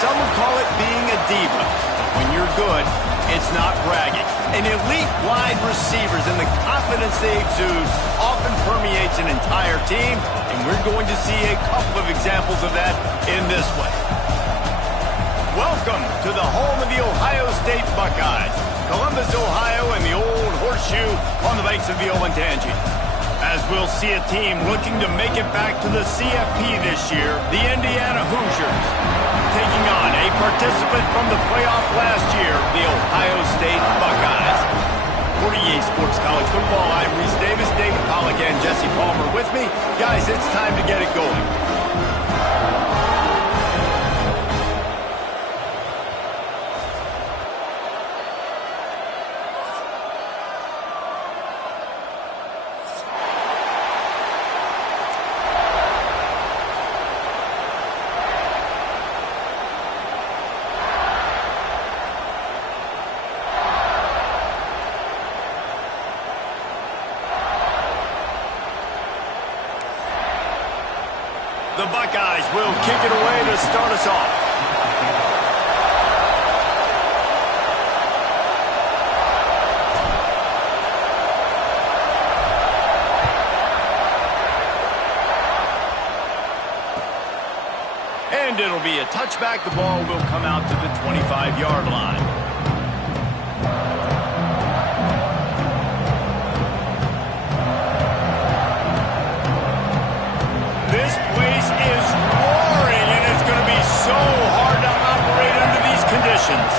some would call it being a diva. But when you're good, it's not bragging. And elite wide receivers and the confidence they exude often permeates an entire team, and we're going to see a couple of examples of that in this one. Welcome to the home of the Ohio State Buckeyes, Columbus, Ohio, and the old horseshoe on the banks of the Olentangy. As we'll see a team looking to make it back to the CFP this year, the Indiana Hoosiers, taking on a participant from the playoff last year, the Ohio State Buckeyes. For EA Sports College Football, I'm Reese Davis, David Pollack, and Jesse Palmer with me. Guys, it's time to get it going. The Buckeyes will kick it away to start us off. And it'll be a touchback. The ball will come out to the 25-yard line. This place is roaring, and it's going to be so hard to operate under these conditions.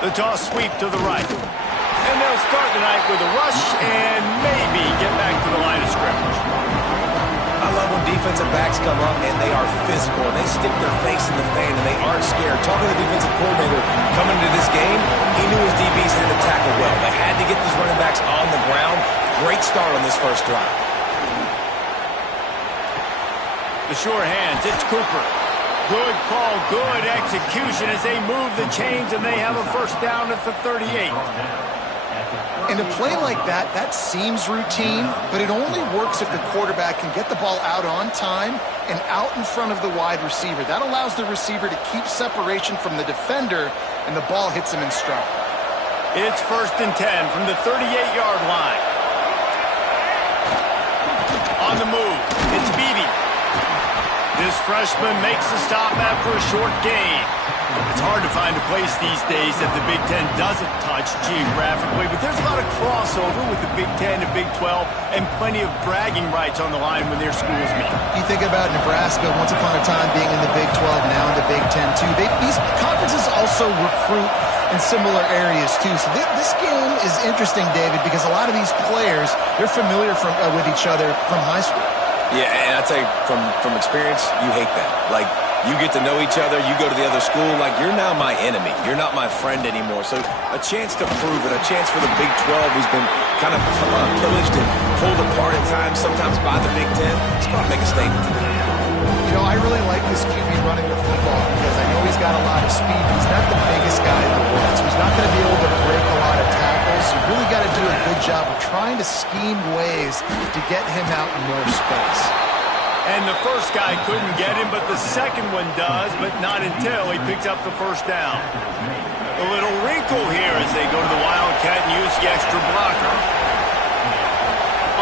The toss sweep to the right. And they'll start the night with a rush and maybe get back to the line of scrimmage. I love when defensive backs come up and they are physical and they stick their face in the fan and they aren't scared. Talking to the defensive coordinator coming into this game, he knew his DBs had to tackle well. They had to get these running backs on the ground. Great start on this first drive. The sure hands, it's Cooper. Good call, good execution as they move the chains and they have a first down at the 38. And a play like that, that seems routine, but it only works if the quarterback can get the ball out on time and out in front of the wide receiver. That allows the receiver to keep separation from the defender, and the ball hits him in stride. It's 1st and 10 from the 38-yard line. On the move, it's Beebe. This freshman makes the stop after a short gain. It's hard to find a place these days that the Big Ten doesn't touch geographically, but there's a lot of crossover with the Big Ten and Big 12 and plenty of bragging rights on the line when their schools meet. You think about Nebraska once upon a time being in the Big 12, now in the Big 10 too. These conferences also recruit in similar areas too. So this game is interesting, David, because a lot of these players, they're familiar with each other from high school. Yeah, and I'd say from experience, you hate that. Like, you get to know each other, you go to the other school, like, you're now my enemy. You're not my friend anymore. So a chance to prove it, a chance for the Big 12, who's been kind of pillaged and pulled apart at times, sometimes by the Big 10. It's going to make a statement today. You know, I really like this QB running the football because I know he's got a lot of speed. He's not the biggest guy in the world, so he's not going to be able to break a lot of tackles. You really got to do a good job of trying to scheme ways to get him out in more space. And the first guy couldn't get him, but the second one does, but not until he picks up the first down. A little wrinkle here as they go to the Wildcat and use the extra blocker.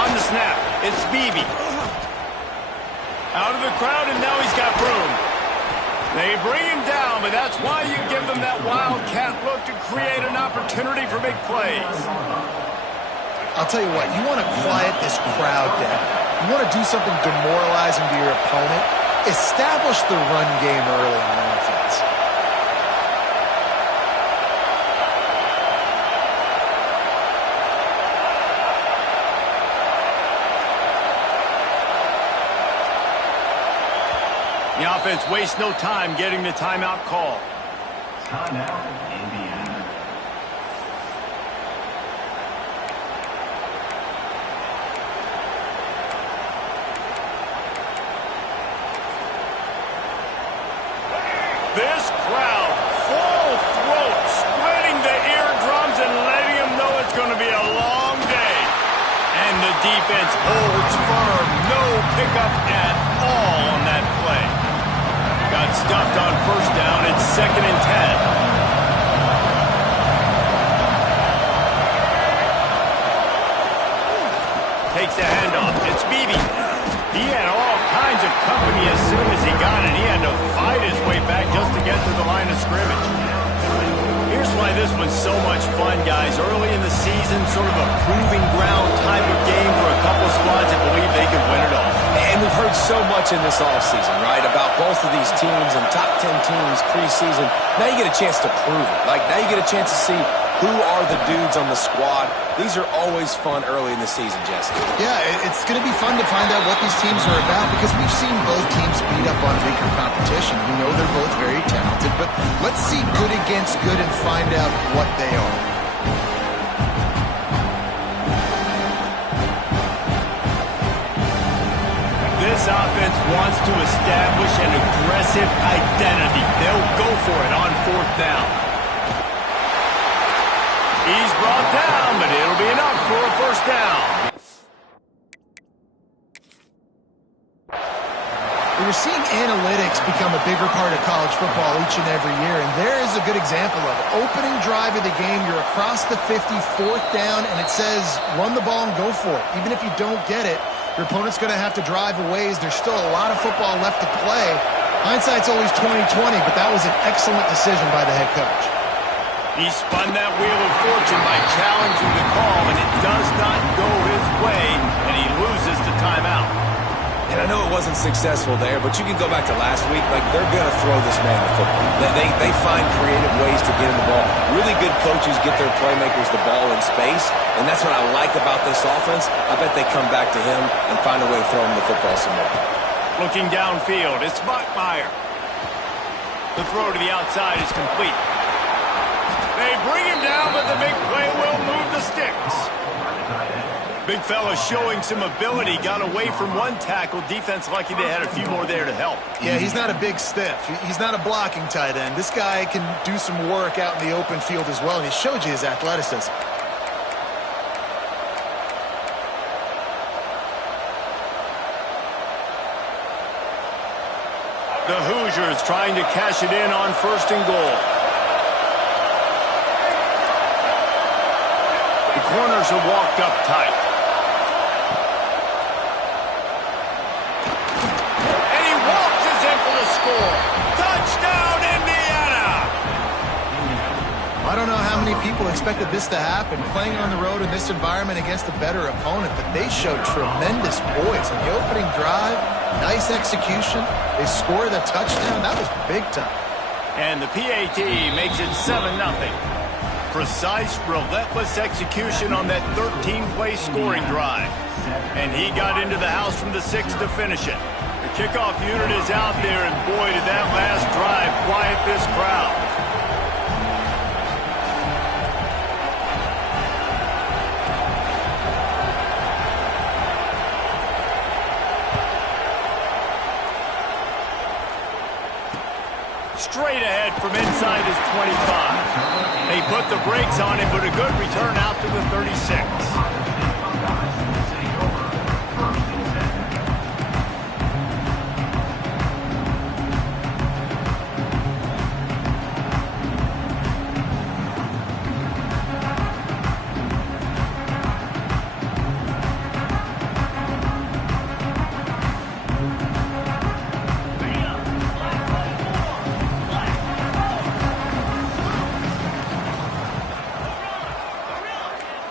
On the snap, it's Beebe. Out of the crowd, and now he's got room. They bring him down, but that's why you give them that Wildcat look to create an opportunity for big plays. I'll tell you what, you want to quiet this crowd down. You want to do something demoralizing to your opponent. Establish the run game early on offense. The offense wastes no time getting the timeout call. Timeout, Indiana. This crowd, full throat, splitting the eardrums and letting them know it's going to be a long day. And the defense holds firm. No pickup at all on that play. Got stuffed on first down. It's 2nd and 10. Takes the handoff. It's Beebe. He had all kinds of company as soon as he got it. He had to fight his way back just to get to the line of scrimmage. Here's why this was so much fun, guys. Early in the season, sort of a proving ground type of game for a couple squads that believe they could win it all. And we've heard so much in this offseason, right, about both of these teams and top 10 teams preseason. Now you get a chance to prove it. Like, now you get a chance to see who are the dudes on the squad. These are always fun early in the season, Jesse. Yeah, it's going to be fun to find out what these teams are about because we've seen both teams beat up on weaker competition. We know they're both very talented, but let's see good against good and find out what they are. This offense wants to establish an aggressive identity. They'll go for it on 4th down. He's brought down, but it'll be enough for a first down. We're seeing analytics become a bigger part of college football each and every year, and there is a good example of it. Opening drive of the game, you're across the 50, 4th down, and it says run the ball and go for it. Even if you don't get it, your opponent's going to have to drive a ways. There's still a lot of football left to play. Hindsight's always 20/20, but that was an excellent decision by the head coach. He spun that wheel of fortune by challenging the call, and it does not go his way, and he loses the timeout. And I know it wasn't successful there, but you can go back to last week. Like, they're going to throw this man the football. They find creative ways to get him the ball. Really good coaches get their playmakers the ball in space, and that's what I like about this offense. I bet they come back to him and find a way to throw him the football some more. Looking downfield, it's Bachmeier. The throw to the outside is complete. They bring him down, but the big play will move the sticks. Big fella showing some ability. Got away from one tackle. Defense lucky they had a few more there to help. Yeah, he's not a big stiff. He's not a blocking tight end. This guy can do some work out in the open field as well, and he showed you his athleticism. The Hoosiers trying to cash it in on 1st and goal. The corners are walked up tight. And he waltzes in for the score. Touchdown, Indiana! I don't know how many people expected this to happen, playing on the road in this environment against a better opponent, but they showed tremendous poise. In the opening drive, nice execution. They scored a touchdown. That was big time. And the PAT makes it 7-0. Precise, relentless execution on that 13-play scoring drive. And he got into the house from the 6 to finish it. The kickoff unit is out there, and boy, did that last drive quiet this crowd. Straight ahead from inside his 25. They put the brakes on him, but a good return out to the 36.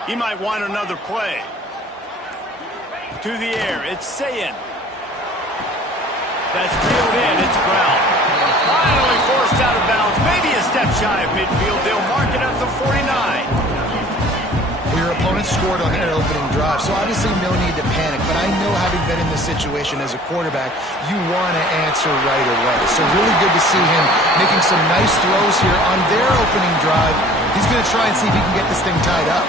He might want another play. To the air, it's Sayin. That's reeled in, it's Brown. Finally forced out of bounds, maybe a step shy of midfield. They'll mark it at the 49. Well, your opponent scored on their opening drive, so obviously no need to panic. But I know, having been in this situation as a quarterback, you want to answer right away. So really good to see him making some nice throws here on their opening drive. He's going to try and see if he can get this thing tied up.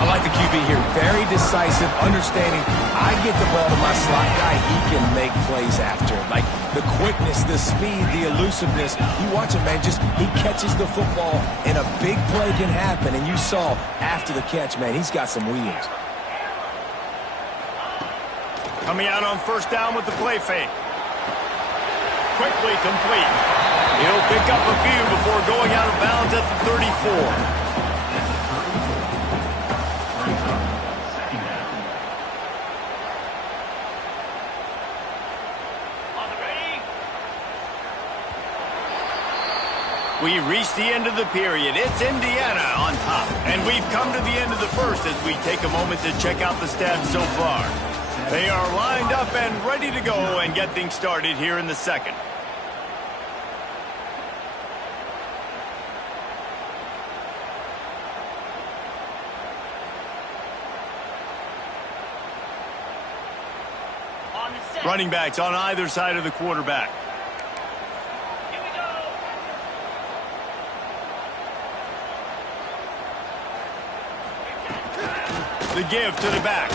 I like the QB here. Very decisive, understanding I get the ball to my slot guy, he can make plays after. Like the quickness, the speed, the elusiveness. You watch him, man, just he catches the football and a big play can happen. And you saw after the catch, man, he's got some wheels. Coming out on first down with the play fake. Quickly complete. He'll pick up a few before going out of bounds at the 34. We've reached the end of the period. It's Indiana on top. And we've come to the end of the first as we take a moment to check out the stats so far. They are lined up and ready to go and get things started here in the second. Running backs on either side of the quarterback. The give to the back.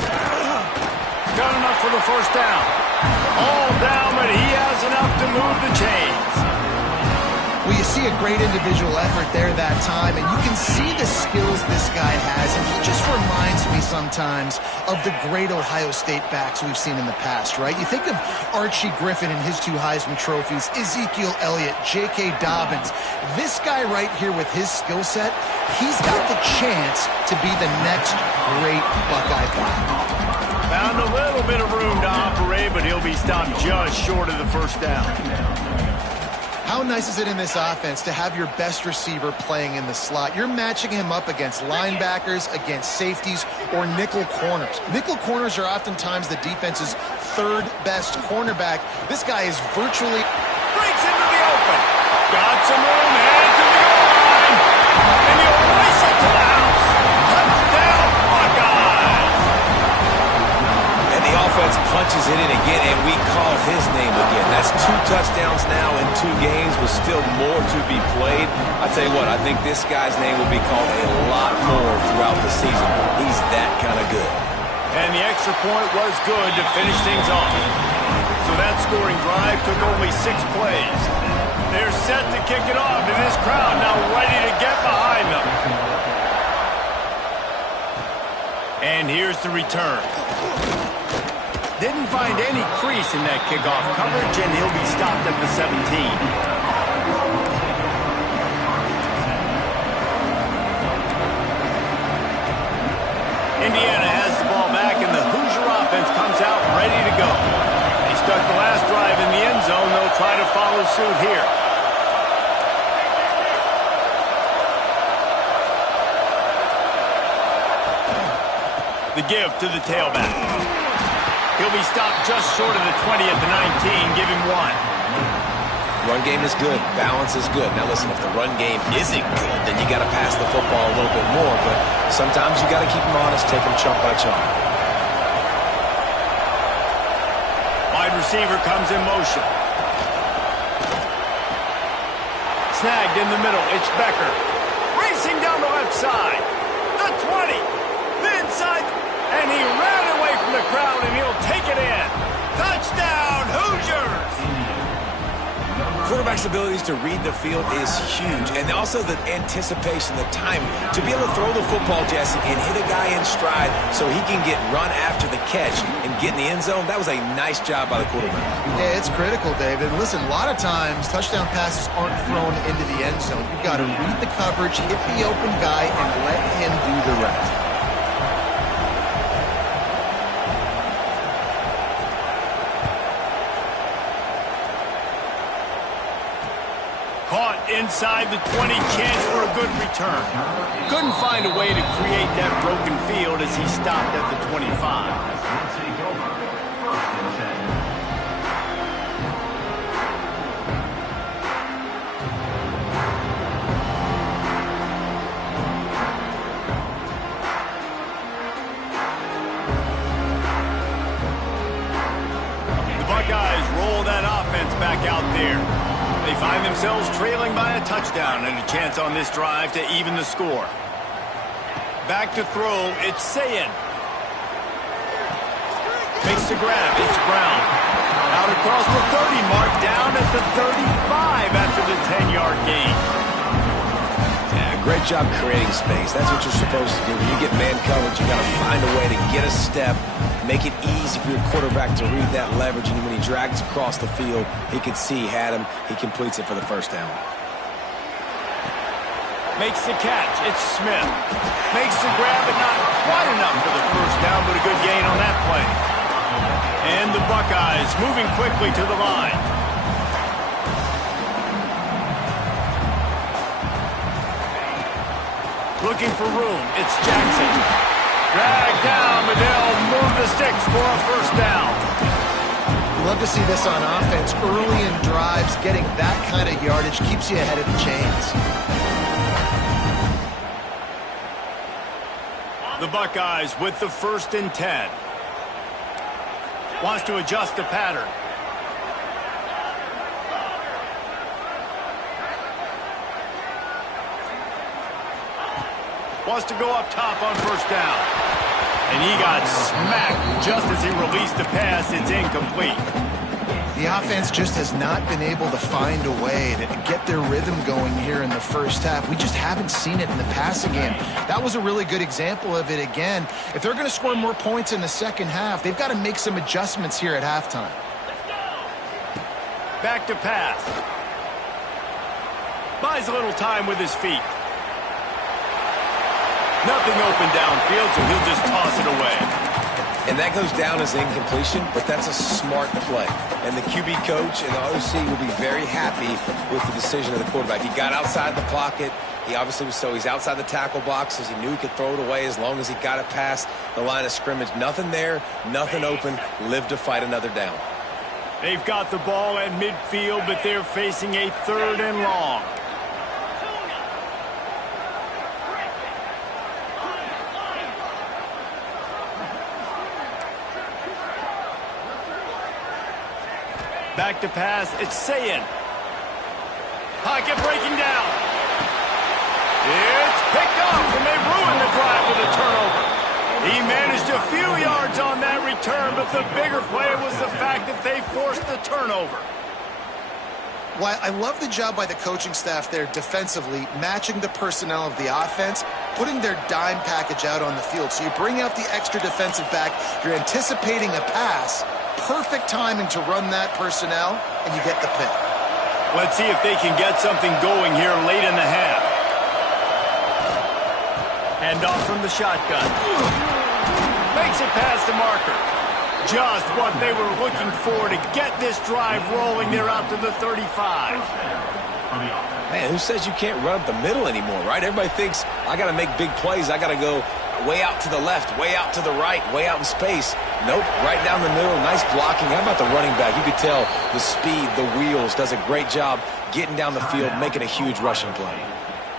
Got enough for the first down. All down, but he has enough to move the chains. Well, you see a great individual effort there that time, and you can see the skills this guy has, and he just reminds me sometimes of the great Ohio State backs we've seen in the past, right? You think of Archie Griffin and his 2 Heisman trophies, Ezekiel Elliott, J.K. Dobbins. This guy right here with his skill set, he's got the chance to be the next great Buckeye back. Found a little bit of room to operate, but he'll be stopped just short of the first down. How nice is it in this offense to have your best receiver playing in the slot? You're matching him up against linebackers, against safeties, or nickel corners. Nickel corners are oftentimes the defense's 3rd best cornerback. This guy is virtually... Breaks into the open. Got some room, head to the goal line. And he'll race it to the house. Touchdown, Buckeyes. And the offense punches it in again, and we call his name again. That's 2 touchdowns now in 2 games with still more to be played. I tell you what, I think this guy's name will be called a lot more throughout the season. He's that kind of good. And the extra point was good to finish things off. So that scoring drive took only 6 plays. They're set to kick it off, and this crowd now ready to get behind them. And here's the return. Didn't find any crease in that kickoff coverage, and he'll be stopped at the 17. Indiana has the ball back, and the Hoosier offense comes out ready to go. They stuck the last drive in the end zone. They'll try to follow suit here. The give to the tailback. He'll be stopped just short of the 20 at the 19. Give him 1. Run game is good. Balance is good. Now listen, if the run game isn't good, then you got to pass the football a little bit more. But sometimes you got to keep them honest, take them chunk by chunk. Wide receiver comes in motion. Snagged in the middle. It's Becker. Racing down the left side. The 20. The inside. And he ran away from the crowd, and he'll take it in. Touchdown, Hoosiers! Quarterback's abilities to read the field is huge, and also the anticipation, the timing. To be able to throw the football, Jesse, and hit a guy in stride so he can get run after the catch and get in the end zone, that was a nice job by the quarterback. Yeah, it's critical, David. Listen, a lot of times touchdown passes aren't thrown into the end zone. You've got to read the coverage, hit the open guy, and let him do the rest. Caught inside the 20, chance for a good return. Couldn't find a way to create that broken field as he stopped at the 25. The Buckeyes roll that offense back out there. They find themselves trailing by a touchdown and a chance on this drive to even the score. Back to throw, it's Sayin. Makes the grab, it's Brown. Out across the 30 mark, down at the 35 after the 10-yard gain. Yeah, great job creating space. That's what you're supposed to do. When you get man coverage, you got to find a way to get a step, make it easy for your quarterback to read that leverage, and when he drags across the field, he can see he had him. He completes it for the first down. Makes the catch. It's Smith. Makes the grab, but not quite enough for the first down, but a good gain on that play. And the Buckeyes moving quickly to the line. Looking for room. It's Jackson. Dragged down, but they'll move the sticks for a first down. Love to see this on offense. Early in drives, getting that kind of yardage keeps you ahead of the chains. The Buckeyes with the 1st and 10. Wants to adjust the pattern. Wants to go up top on first down. And he got smacked just as he released the pass. It's incomplete. The offense just has not been able to find a way to get their rhythm going here in the first half. We just haven't seen it in the passing game. That was a really good example of it again. If they're going to score more points in the second half, they've got to make some adjustments here at halftime. Back to pass. Buys a little time with his feet. Nothing open downfield, so he'll just toss it away. And that goes down as incompletion, but that's a smart play. And the QB coach and the OC will be very happy with the decision of the quarterback. He got outside the pocket. He obviously was he's outside the tackle boxes. He knew he could throw it away as long as he got it past the line of scrimmage. Nothing there, nothing open. Live to fight another down. They've got the ball at midfield, but they're facing a 3rd and long. Back to pass, it's Sayin. Pocket breaking down. It's picked off, and they ruined the drive with a turnover. He managed a few yards on that return, but the bigger play was the fact that they forced the turnover. Well, I love the job by the coaching staff there defensively, matching the personnel of the offense, putting their dime package out on the field. So you bring out the extra defensive back, you're anticipating a pass, perfect timing to run that personnel, and you get the pick. Let's see if they can get something going here late in the half. Hand off from the shotgun. Makes it past the marker. Just what they were looking for to get this drive rolling. They're out to the 35. Man, who says you can't run up the middle anymore, right? Everybody thinks, I got to make big plays. I got to go way out to the left, way out to the right, way out in space. Nope, right down the middle. Nice blocking. How about the running back? You could tell the speed, the wheels, does a great job getting down the field, making a huge rushing play.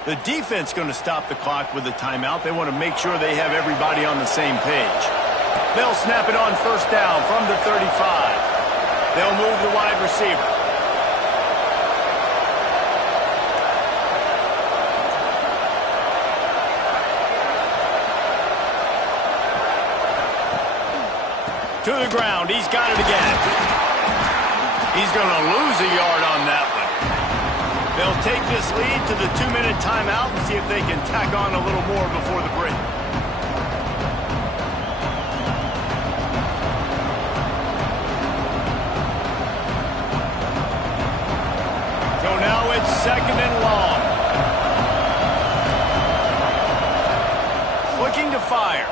The defense going to stop the clock with a timeout. They want to make sure they have everybody on the same page. They'll snap it on first down from the 35. They'll move the wide receiver. To the ground. He's got it again. He's going to lose a yard on that one. They'll take this lead to the 2-minute timeout and see if they can tack on a little more before the break. So now it's 2nd and long. Looking to fire.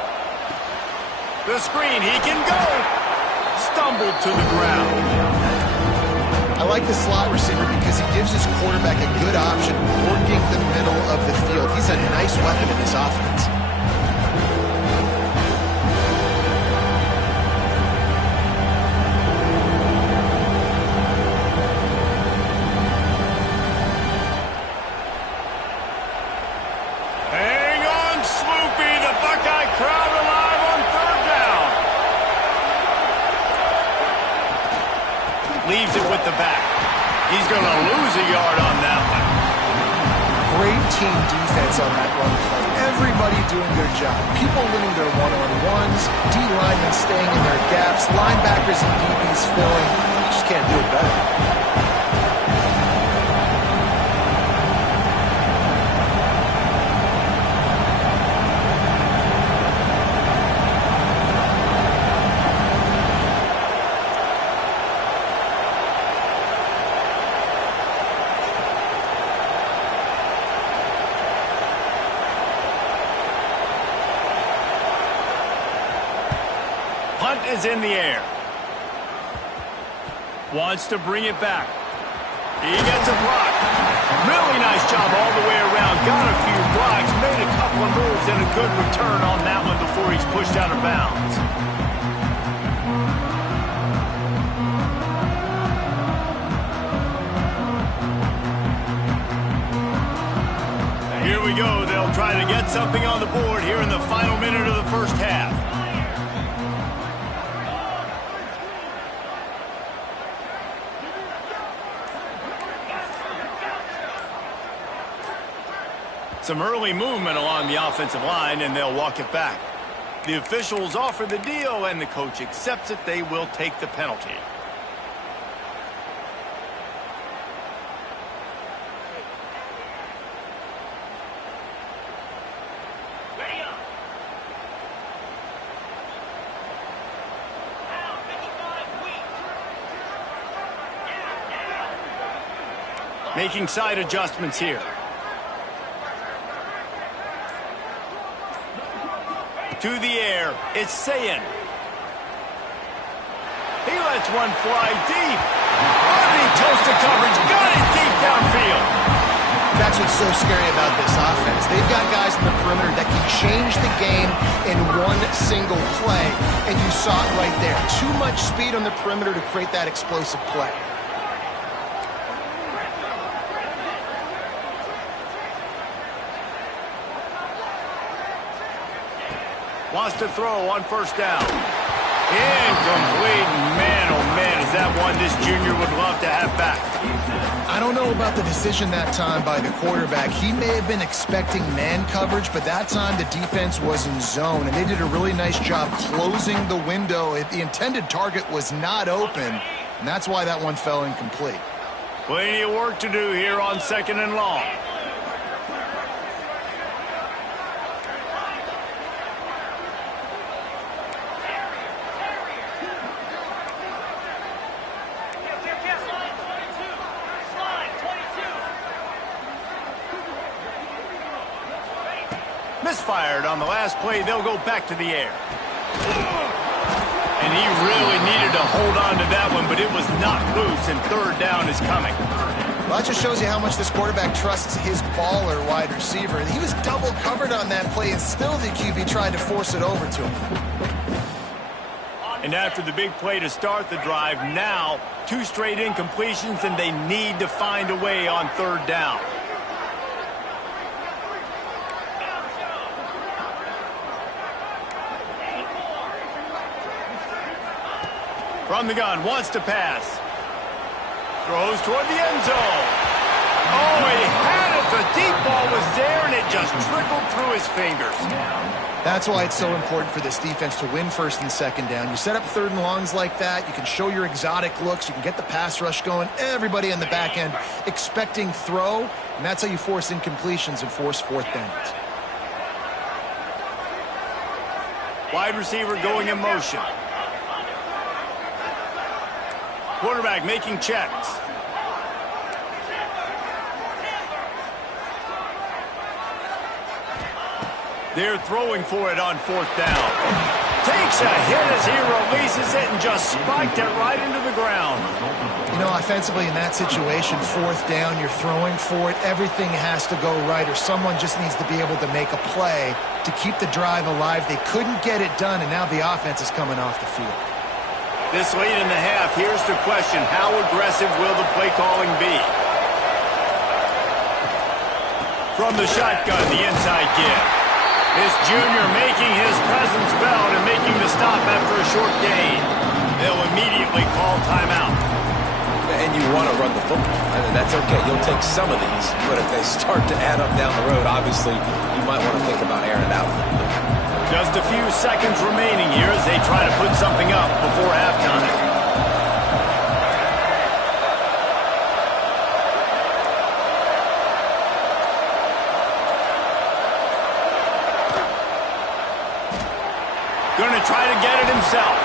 The screen, he can go. Stumbled to the ground. I like the slot receiver because he gives his quarterback a good option working the middle of the field. He's a nice weapon in this offense. Hang on, Swoopy. The Buckeye crowd alive on 3rd down. Leaves it with the back. He's going to lose a yard on that one. Great team defense on that run play. Everybody doing their job. People winning their one-on-ones, D-linemen staying in their gaps, linebackers and DBs filling. You just can't do it better. punt is in the air. Wants to bring it back. He gets a block. Really nice job all the way around. Got a few blocks, made a couple of moves, and a good return on that one before he's pushed out of bounds. Here we go. They'll try to get something on the board here in the final minute of the first half. Some early movement along the offensive line, and they'll walk it back. The officials offer the deal, and the coach accepts it. They will take the penalty. Making side adjustments here. To the air, it's Sayin. He lets one fly deep. Underneath toasted coverage, got it deep downfield. That's what's so scary about this offense. They've got guys in the perimeter that can change the game in one single play, and you saw it right there. Too much speed on the perimeter to create that explosive play. Wants to throw on first down. Incomplete. Man, oh man, is that one this junior would love to have back. I don't know about the decision that time by the quarterback. He may have been expecting man coverage, but that time the defense was in zone, and they did a really nice job closing the window. The intended target was not open, and that's why that one fell incomplete. Plenty of work to do here on 2nd and long. Misfired on the last play. They'll go back to the air. And he really needed to hold on to that one, but it was knocked loose, and third down is coming. Well, that just shows you how much this quarterback trusts his baller wide receiver. He was double covered on that play, and still the QB tried to force it over to him. And after the big play to start the drive, now 2 straight incompletions, and they need to find a way on third down. From the gun, wants to pass. Throws toward the end zone. Oh, he had it. The deep ball was there, and it just trickled through his fingers. That's why it's so important for this defense to win 1st and 2nd down. You set up 3rd and longs like that. You can show your exotic looks. You can get the pass rush going. Everybody on the back end expecting throw, and that's how you force incompletions and force 4th downs. Wide receiver going in motion. Quarterback making checks. They're throwing for it on 4th down. Takes a hit as he releases it and just spiked it right into the ground. You know, offensively in that situation, 4th down, you're throwing for it. Everything has to go right, or someone just needs to be able to make a play to keep the drive alive. They couldn't get it done, and now the offense is coming off the field. This late in the half, here's the question. How aggressive will the play calling be? From the shotgun, the inside give. This junior making his presence felt and making the stop after a short gain. They'll immediately call timeout. And you want to run the football. I mean, that's okay. You'll take some of these, but if they start to add up down the road, obviously you might want to think about airing it out. Just a few seconds remaining here as they try to put something up before halftime. Going to try to get it himself.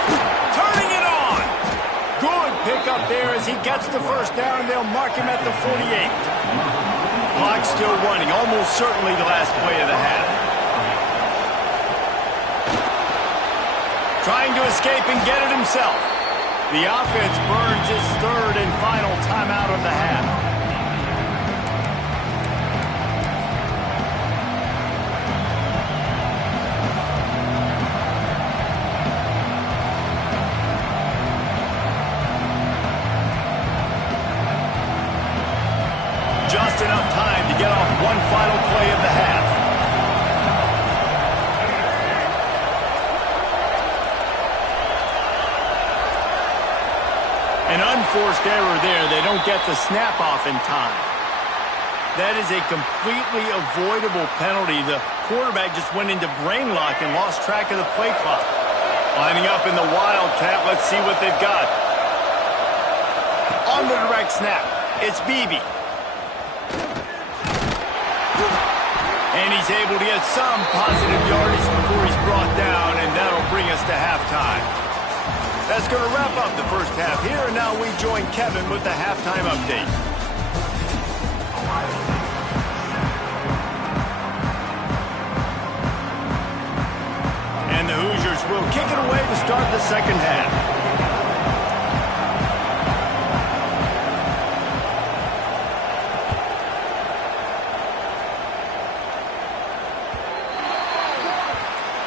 Turning it on. Good pickup there as he gets the first down. They'll mark him at the 48. Clock still running. Almost certainly the last play of the half. trying to escape and get it himself. The offense burns its third and final timeout of the half. Just enough time to get off one final play of the half. An unforced error there. They don't get the snap off in time. That is a completely avoidable penalty. The quarterback just went into brain lock and lost track of the play clock. Lining up in the Wildcat. Let's see what they've got. On the direct snap, it's Beebe. And he's able to get some positive yardage before he's brought down, and that'll bring us to halftime. That's going to wrap up the first half here, and now we join Kevin with the halftime update. And the Hoosiers will kick it away to start the second half.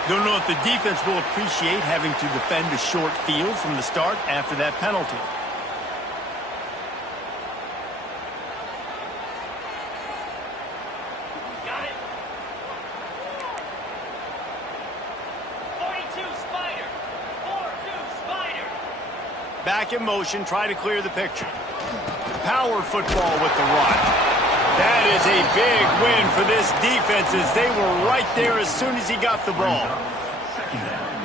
Don't know if the defense will appreciate having to defend a short field from the start after that penalty. Got it. 42 Spider. 4-2 Spider. Back in motion, try to clear the picture. Power football with the run. That is a big win for this defense as they were right there as soon as he got the ball.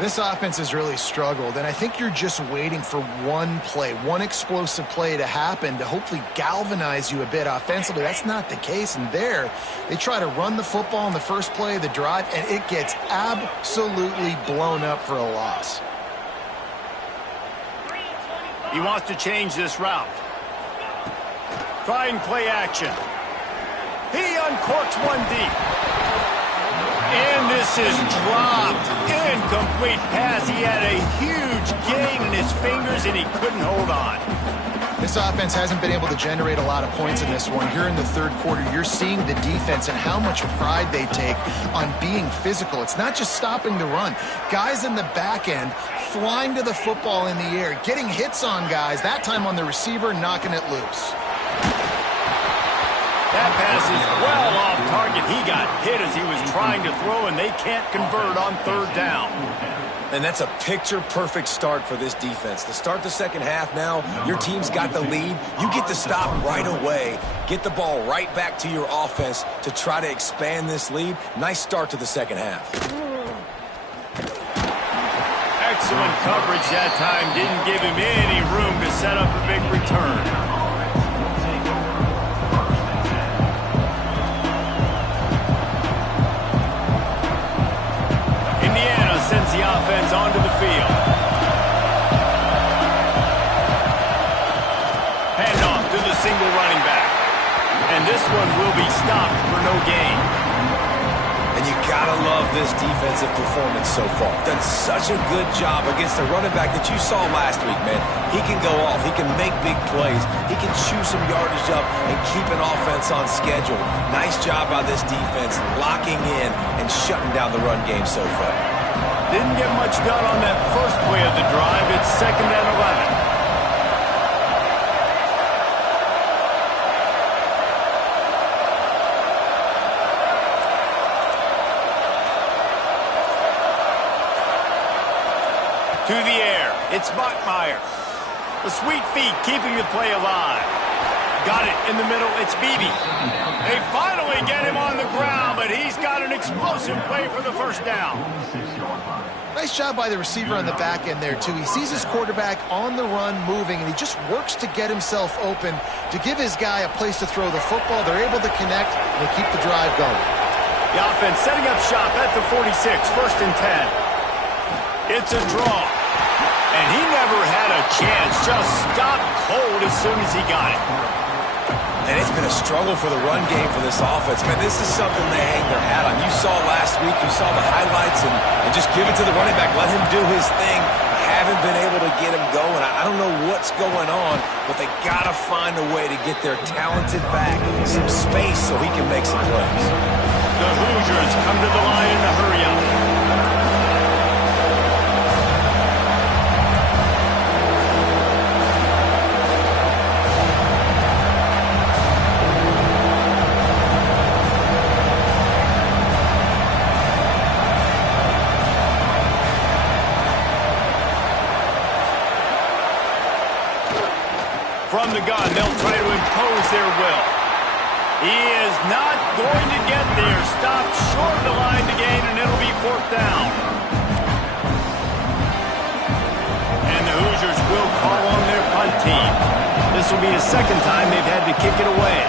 This offense has really struggled, and I think you're just waiting for one play, one explosive play to happen to hopefully galvanize you a bit offensively. That's not the case, and there they try to run the football in the first play of the drive, and it gets absolutely blown up for a loss. He wants to change this route. Try and play action. He uncorks one deep. And this is dropped. Incomplete pass. He had a huge gain in his fingers, and he couldn't hold on. This offense hasn't been able to generate a lot of points in this one. Here in the third quarter, you're seeing the defense and how much pride they take on being physical. It's not just stopping the run. Guys in the back end flying to the football in the air, getting hits on guys, that time on the receiver, knocking it loose. That pass is well off target. He got hit as he was trying to throw, and they can't convert on third down. And that's a picture-perfect start for this defense. To start the second half now, your team's got the lead. You get to stop right away, get the ball right back to your offense to try to expand this lead. Nice start to the second half. Excellent coverage that time. Didn't give him any room to set up a big return. Sends the offense onto the field. Handoff to the single running back. And this one will be stopped for no gain. And you gotta love this defensive performance so far. Done such a good job against the running back that you saw last week, man. He can go off. He can make big plays. He can chew some yardage up and keep an offense on schedule. Nice job by this defense locking in and shutting down the run game so far. Didn't get much done on that first play of the drive. It's 2nd and 11. To the air. It's Bachmeier. The sweet feet keeping the play alive. Got it in the middle. It's Beebe. They finally get him on the ground, but he's got an explosive play for the first down. Nice job by the receiver on the back end there, too. He sees his quarterback on the run moving, and he just works to get himself open to give his guy a place to throw the football. They're able to connect, and they keep the drive going. The offense setting up shop at the 46, 1st and 10. It's a draw. And he never had a chance. Just stopped cold as soon as he got it. And it's been a struggle for the run game for this offense. Man, this is something they hang their hat on. You saw last week, you saw the highlights, and just give it to the running back. Let him do his thing. Haven't been able to get him going. I don't know what's going on, but they got to find a way to get their talented back some space so he can make some plays. The Hoosiers come to the line in a hurry up. From the gun, they'll try to impose their will. He is not going to get there. Stopped short of the line to gain, and it'll be 4th down. And the Hoosiers will call on their punt team. This will be the 2nd time they've had to kick it away.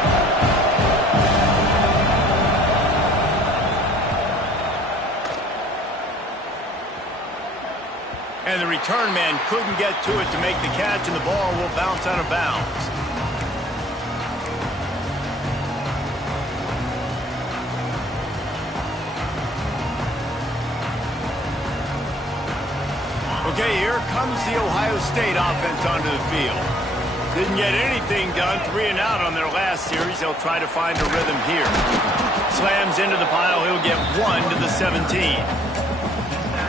And the return man couldn't get to it to make the catch, and the ball will bounce out of bounds. Okay, here comes the Ohio State offense onto the field. Didn't get anything done, 3 and out on their last series. They'll try to find a rhythm here. Slams into the pile. He'll get 1 to the 17.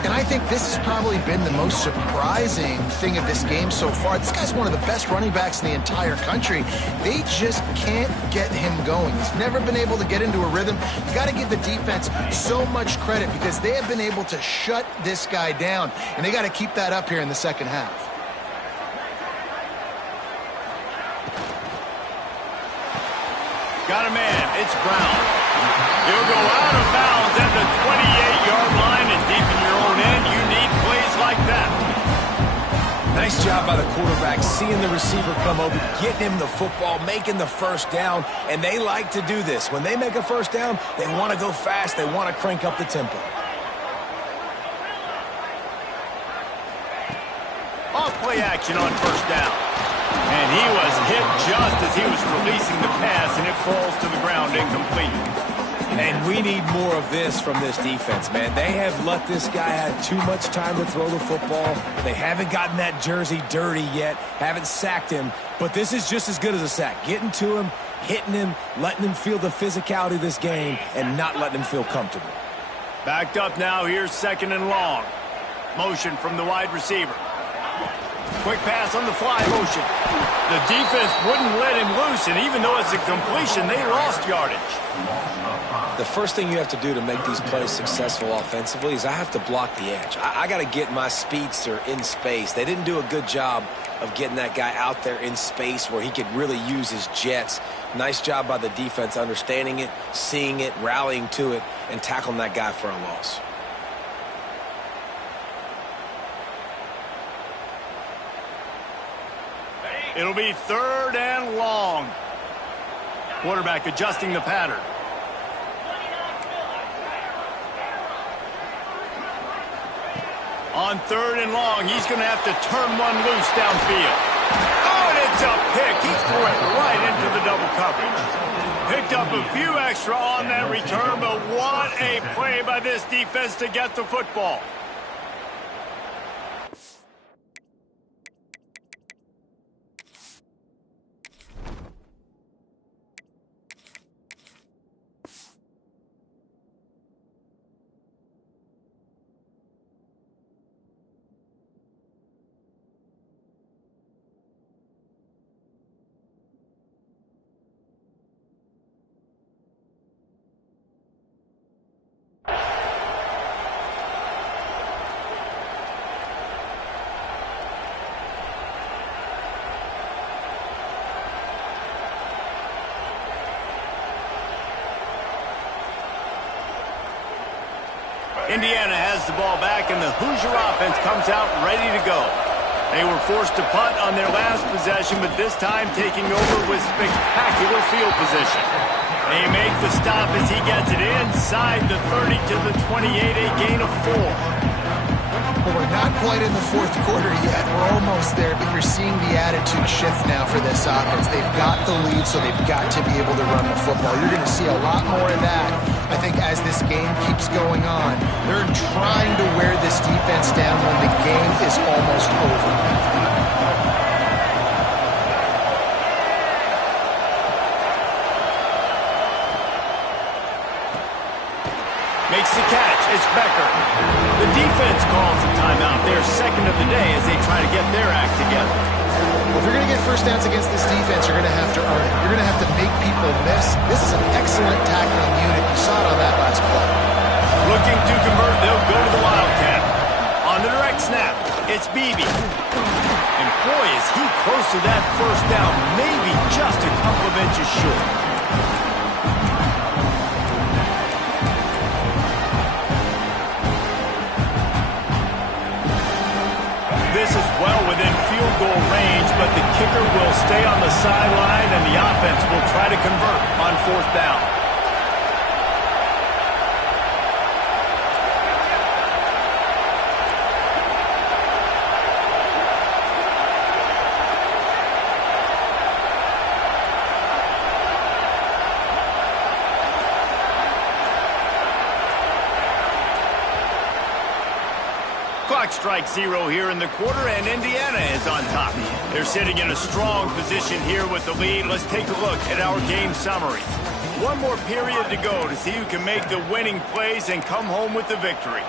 And I think this has probably been the most surprising thing of this game so far. This guy's one of the best running backs in the entire country. They just can't get him going. He's never been able to get into a rhythm. You got to give the defense so much credit because they have been able to shut this guy down, and they got to keep that up here in the 2nd half. Got a man. It's Brown. He'll go out of bounds at the 28-yard line, and deep in your own end, you need plays like that. Nice job by the quarterback, seeing the receiver come over, getting him the football, making the 1st down, and they like to do this. When they make a 1st down, they want to go fast. They want to crank up the tempo. Off play action on 1st down. And he was hit just as he was releasing the pass, and it falls to the ground incomplete. And we need more of this from this defense, man. They have let this guy have too much time to throw the football. They haven't gotten that jersey dirty yet, haven't sacked him. But this is just as good as a sack. Getting to him, hitting him, letting him feel the physicality of this game, and not letting him feel comfortable. Backed up now, here's 2nd and long. Motion from the wide receiver. Quick pass on the fly motion. The defense wouldn't let him loose, and even though it's a completion, they lost yardage. The first thing you have to do to make these plays successful offensively is I have to block the edge. I got to get my speedster in space. They didn't do a good job of getting that guy out there in space where he could really use his jets. Nice job by the defense understanding it, seeing it, rallying to it, and tackling that guy for a loss. It'll be 3rd and long. Quarterback adjusting the pattern. On 3rd and long, he's going to have to turn one loose downfield. Oh, and it's a pick. He threw it right into the double coverage. Picked up a few extra on that return, but what a play by this defense to get the football. Indiana has the ball back, and the Hoosier offense comes out ready to go. They were forced to punt on their last possession, but this time taking over with spectacular field position. They make the stop as he gets it inside the 30 to the 28, a gain of 4. Well, we're not quite in the fourth quarter yet. We're almost there, but you're seeing the attitude shift now for this offense. They've got the lead, so they've got to be able to run the football. You're going to see a lot more of that, I think, as this game keeps going on. They're trying to wear this defense down when the game is almost over. Makes the catch. It's Becker. The defense calls the timeout. They're second of the day as they try to get their act together. Well, if you're going to get first downs against this defense, you're going to have to earn it. You're going to have to make people miss. This is an excellent tackling unit. You saw it on that last play. Looking to convert, they'll go to the Wildcat. On the direct snap, it's Beebe. And boy, is he close to that first down, maybe just a couple of inches short. This is well within field goal range, but the kicker will stay on the sideline, and the offense will try to convert on fourth down. Clock strikes 0 here in the quarter, and Indiana is on top. They're sitting in a strong position here with the lead. Let's take a look at our game summary. One more period to go to see who can make the winning plays and come home with the victory.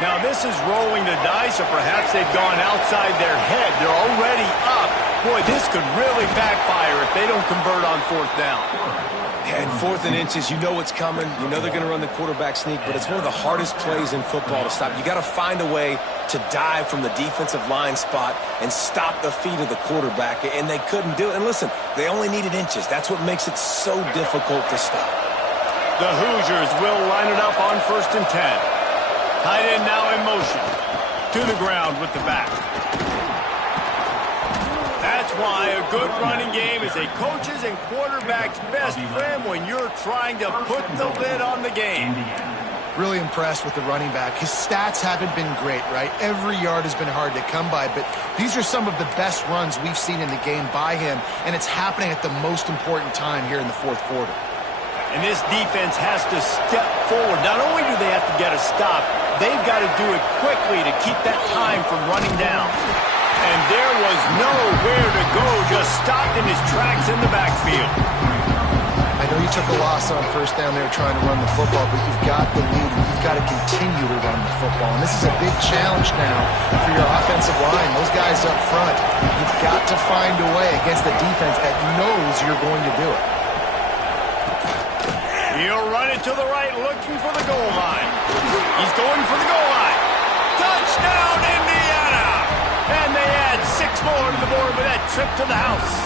Now this is rolling the dice, or perhaps they've gone outside their head. They're already up. Boy, this could really backfire if they don't convert on fourth down. And 4th and inches, you know what's coming. You know they're going to run the quarterback sneak, but it's one of the hardest plays in football to stop. You got to find a way to dive from the defensive line spot and stop the feet of the quarterback, and they couldn't do it. And listen, they only needed inches. That's what makes it so difficult to stop. The Hoosiers will line it up on 1st and 10. Tight end now in motion. To the ground with the back. That's why a good running game is a coach's and quarterback's best friend when you're trying to put the lid on the game. Really impressed with the running back. His stats haven't been great, right? Every yard has been hard to come by, but these are some of the best runs we've seen in the game by him, and it's happening at the most important time here in the fourth quarter. And this defense has to step forward. Not only do they have to get a stop, they've got to do it quickly to keep that time from running down. And there was nowhere to go, just stopped in his tracks in the backfield. I know you took a loss on first down there trying to run the football, but you've got the lead, and you've got to continue to run the football. And this is a big challenge now for your offensive line. Those guys up front, you've got to find a way against a defense that knows you're going to do it. He'll run it to the right, looking for the goal line. He's going for the goal line. Touchdown, Indiana! And they add 6 more to the board with that trip to the house.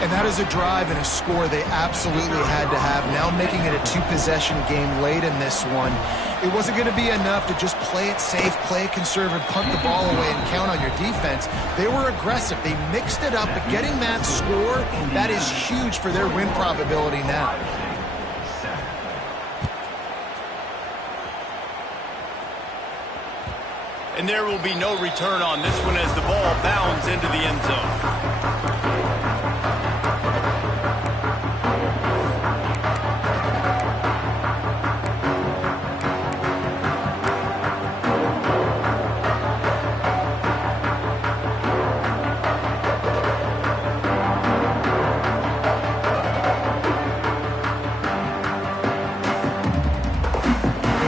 And that is a drive and a score they absolutely had to have. Now making it a 2-possession game late in this one. It wasn't going to be enough to just play it safe, play it conservative, punt the ball away, and count on your defense. They were aggressive. They mixed it up, but getting that score, that is huge for their win probability now. And there will be no return on this one as the ball bounds into the end zone.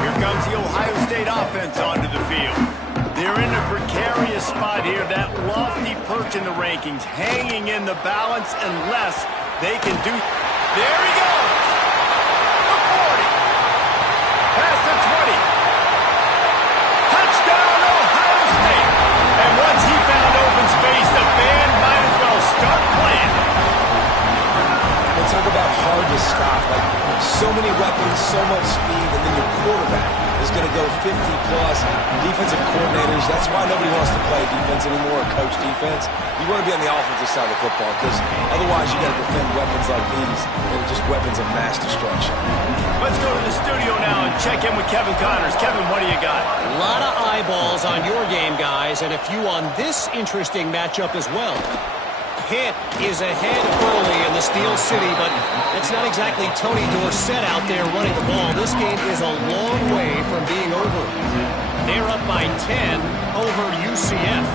Here comes the Ohio State offense onto the field. They're in a precarious spot here, that lofty perch in the rankings, hanging in the balance unless they can do... There he goes! The 40. Past the 20. Touchdown, Ohio State! And once he found open space, the band might as well start playing. They talk about hard to stop. Like, so many weapons, so much speed, and then your quarterback is going to go 50+. Defensive coordinators coaches, that's why nobody wants to play defense anymore or coach defense. You want to be on the offensive side of the football because otherwise you got to defend weapons like these that are just weapons of mass destruction. Let's go to the studio now and check in with Kevin Connors. Kevin, what do you got? A lot of eyeballs on your game, guys, and a few on this interesting matchup as well. Pitt is ahead early in the Steel City, but it's not exactly Tony Dorsett out there running the ball. This game is a long way from being over. They're up by 10 over UCF.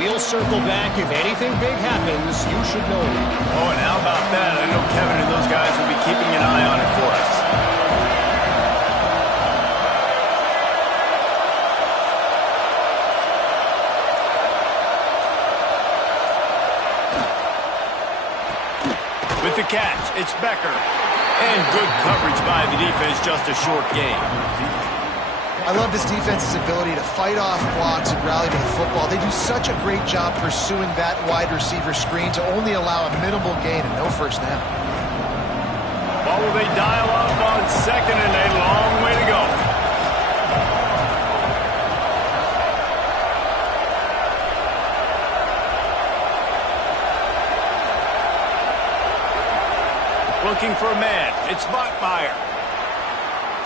We'll circle back. If anything big happens, you should know. Oh, and how about that? I know Kevin and those guys will be keeping an eye on it for us. With the catch, it's Becker. And good coverage by the defense, just a short gain. I love this defense's ability to fight off blocks and rally to the football. They do such a great job pursuing that wide receiver screen to only allow a minimal gain and no first down. Well, will they dial up on second and a long way to go? Looking for a man. It's Bachmeier.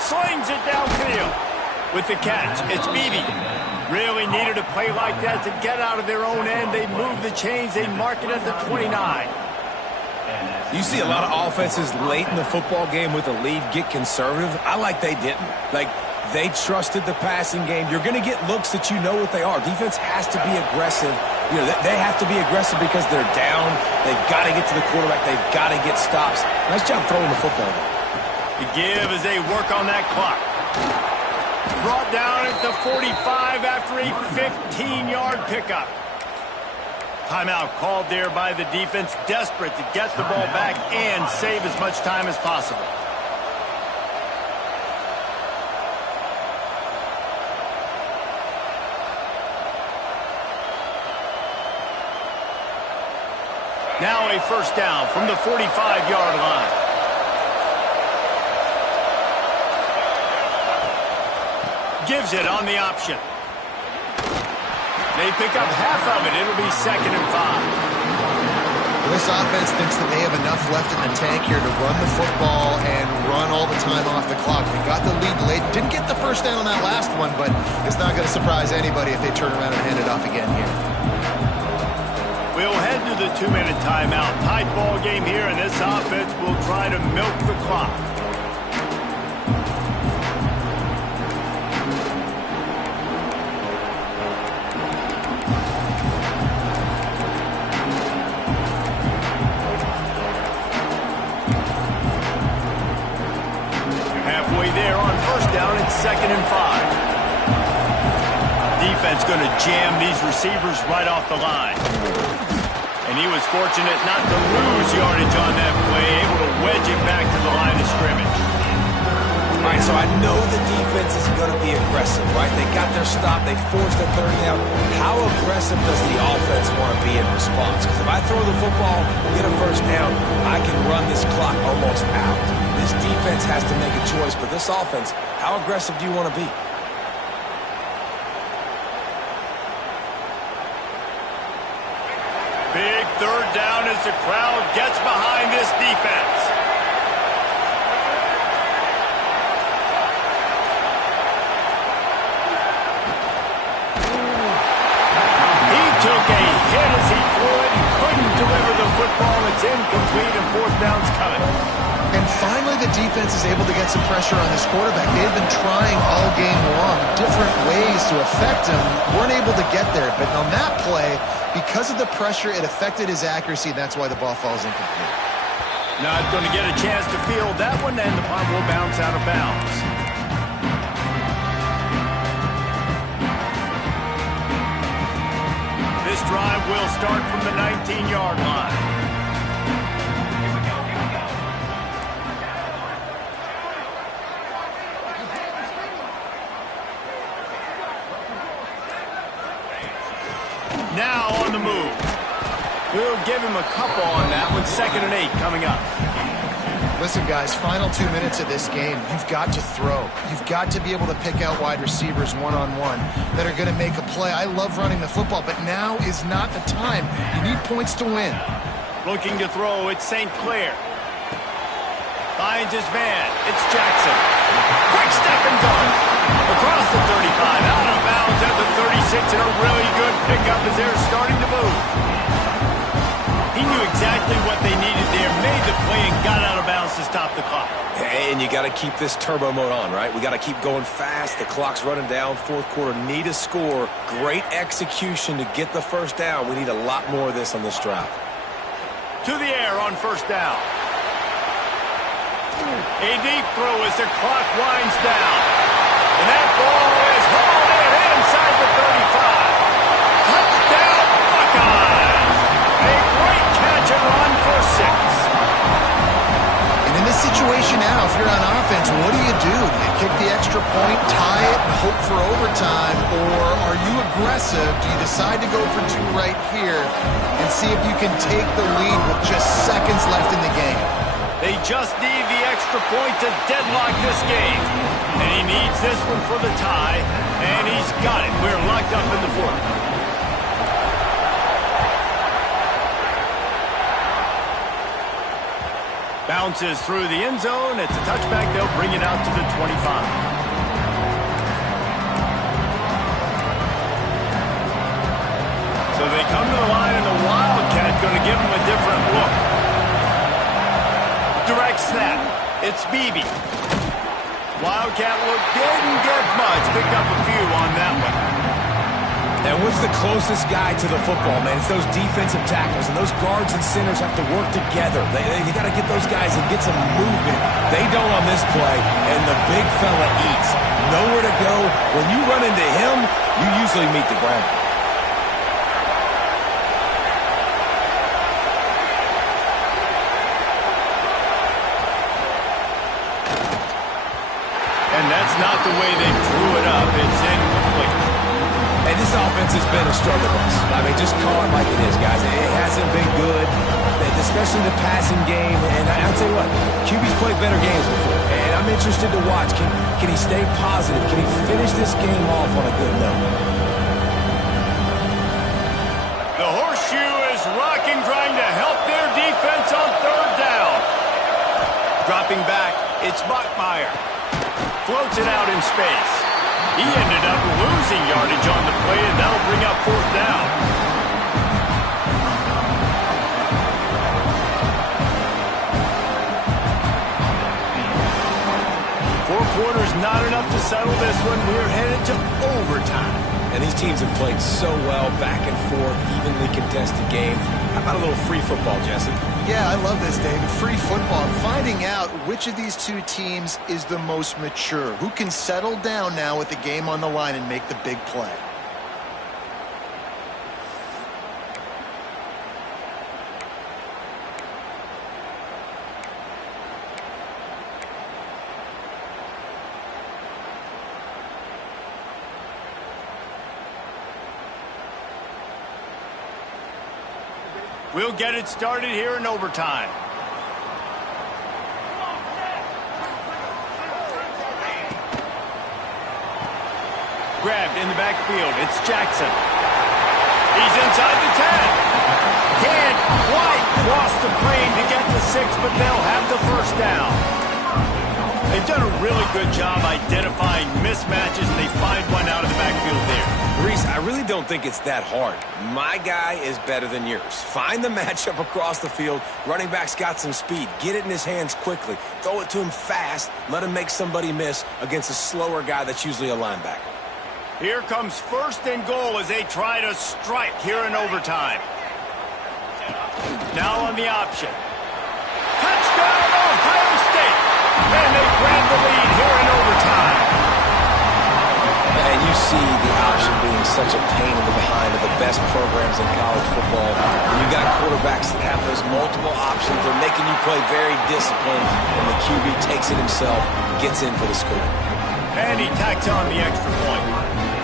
Slings it downfield. With the catch, it's Beebe. Really needed a play like that to get out of their own end. They move the chains. They mark it at the 29. You see a lot of offenses late in the football game with a lead get conservative. I like they didn't. Like, they trusted the passing game. You're going to get looks that you know what they are. Defense has to be aggressive. You know, they have to be aggressive because they're down. They've got to get to the quarterback. They've got to get stops. Nice job throwing the football. The give as they work on that clock. Brought down at the 45 after a 15-yard pickup. Timeout called there by the defense, desperate to get the ball back and save as much time as possible. Now a first down from the 45-yard line. Gives it on the option. They pick up half of it. It'll be 2nd and 5. This offense thinks that they have enough left in the tank here to run the football and run all the time off the clock. They got the lead late. Didn't get the first down on that last one, but it's not going to surprise anybody if they turn around and hand it off again here. We'll head to the 2-minute timeout. Tight ball game here, and this offense will try to milk the clock. There on first down and 2nd and 5. Defense going to jam these receivers right off the line. And he was fortunate not to lose yardage on that play, able to wedge it back to the line of scrimmage. All right, so I know the defense is going to be aggressive, right? They got their stop. They forced a third down. How aggressive does the offense want to be in response? Because if I throw the football, get a first down, I can run this clock almost out. This defense has to make a choice, but this offense, how aggressive do you want to be? Big third down as the crowd gets behind this defense. He took a hit as he threw it and couldn't deliver the football. It's incomplete and 4th down's coming. And finally, the defense is able to get some pressure on this quarterback. They had been trying all game long, different ways to affect him. Weren't able to get there. But on that play, because of the pressure, it affected his accuracy, and that's why the ball falls incomplete. Not going to get a chance to field that one, and the punt will bounce out of bounds. This drive will start from the 19-yard line. Now on the move. We'll give him a couple on that one. 2nd and 8 coming up. Listen, guys, final 2 minutes of this game, you've got to throw. You've got to be able to pick out wide receivers one-on-one that are going to make a play. I love running the football, but now is not the time. You need points to win. Looking to throw, it's St. Clair. Finds his man. It's Jackson. Quick step and go. Across the 35, out of bounds at the 36, and a really good pickup as they're starting to move. He knew exactly what they needed there, made the play, and got out of bounds to stop the clock. And you got to keep this turbo mode on, right? We got to keep going fast. The clock's running down. Fourth quarter, need a score. Great execution to get the first down. We need a lot more of this on this drive. To the air on first down. A deep throw as the clock winds down. And that ball is hauled in inside the 35. Touchdown, Buckeyes! A great catch and run for 6. And in this situation now, if you're on offense, what do? Do you kick the extra point, tie it, and hope for overtime? Or are you aggressive? Do you decide to go for 2 right here and see if you can take the lead with just seconds left in the game? They just need the extra point to deadlock this game. And he needs this one for the tie, and he's got it. We're locked up in the fourth. Bounces through the end zone. It's a touchback. They'll bring it out to the 25. So they come to the line, and the Wildcat going to give them a different look. Direct snap. It's Beebe. Wildcat look didn't get much. Picked up a few on that one. And what's the closest guy to the football, man? It's those defensive tackles, and those guards and centers have to work together. They got to get those guys and get some movement. They don't on this play, and the big fella eats. Nowhere to go. When you run into him, you usually meet the ground. And that's not the way they drew it up. It's incomplete. And this offense has been a struggle bus. I mean, just call it like it is, guys. It hasn't been good, especially the passing game. And I'll tell you what, QB's played better games before. And I'm interested to watch. Can he stay positive? Can he finish this game off on a good note? The horseshoe is rocking, trying to help their defense on third down. Dropping back, it's Bachmeier. Floats it out in space. He ended up losing yardage on the play, and that'll bring up fourth down. Four quarters not enough to settle this one. We're headed to overtime. And these teams have played so well, back and forth, evenly contested game. How about a little free football, Jesse? Yeah, I love this, David. Free football. Finding out which of these two teams is the most mature. Who can settle down now with the game on the line and make the big play. We'll get it started here in overtime. Grabbed in the backfield. It's Jackson. He's inside the 10. Can't quite cross the plane to get to 6, but they'll have the first down. They've done a really good job identifying mismatches, and they find one out of the backfield there. Reese, I really don't think it's that hard. My guy is better than yours. Find the matchup across the field. Running back's got some speed. Get it in his hands quickly. Throw it to him fast. Let him make somebody miss against a slower guy that's usually a linebacker. Here comes first and goal as they try to strike here in overtime. Now on the option. Touchdown, Ohio State! And they grab the lead here in overtime. And you see the option being such a pain in the behind of the best programs in college football. And you got quarterbacks that have those multiple options. They're making you play very disciplined, and the QB takes it himself, gets in for the score. And he tacks on the extra point.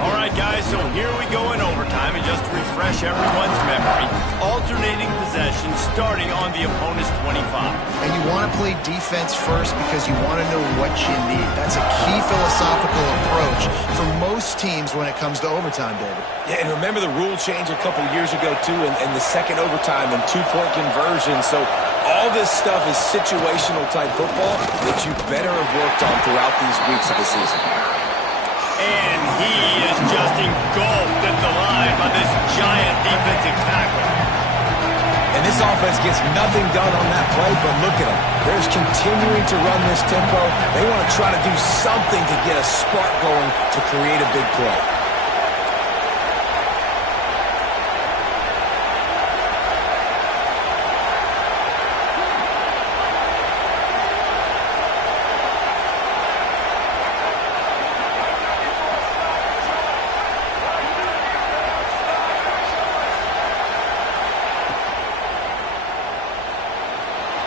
All right, guys, so here we go in overtime. And just to refresh refresh everyone's memory, alternating possession starting on the opponent's 25. And you want to play defense first because you want to know what you need. That's a key philosophical approach for most teams when it comes to overtime, David. Yeah, and remember the rule change a couple years ago, too, and the second overtime and two-point conversion. So all this stuff is situational type football that you better have worked on throughout these weeks of the season. And he is just engulfed at the line by this giant defensive tackle. And this offense gets nothing done on that play, but look at them. They're just continuing to run this tempo. They want to try to do something to get a spark going to create a big play.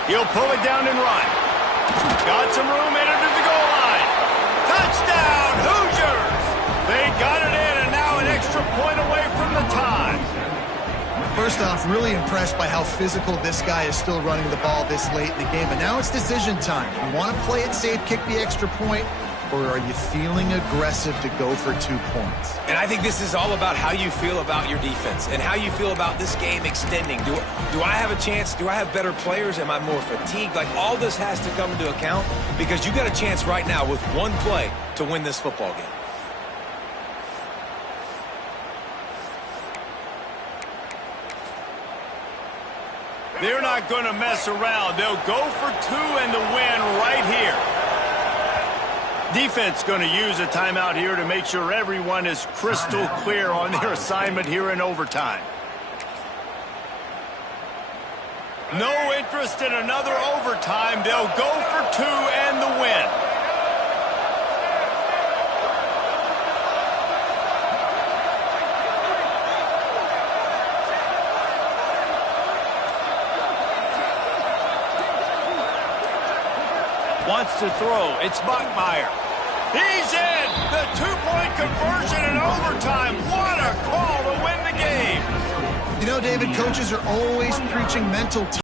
He'll pull it down and run. Got some room, entered to the goal line. Touchdown, Hoosiers! They got it in, and now an extra point away from the tie. First off, really impressed by how physical this guy is still running the ball this late in the game. But now it's decision time. You want to play it safe, kick the extra point, or are you feeling aggressive to go for 2 points? And I think this is all about how you feel about your defense and how you feel about this game extending. Do I have a chance? Do I have better players? Am I more fatigued? Like, all this has to come into account because you got a chance right now with one play to win this football game. They're not going to mess around. They'll go for 2 and the win right here. Defense going to use a timeout here to make sure everyone is crystal clear on their assignment here in overtime. No interest in another overtime. They'll go for 2 and the win. Wants to throw. It's Bachmeier. He's in! The 2-point conversion in overtime. What a call to win the game! You know, David, coaches are always preaching mental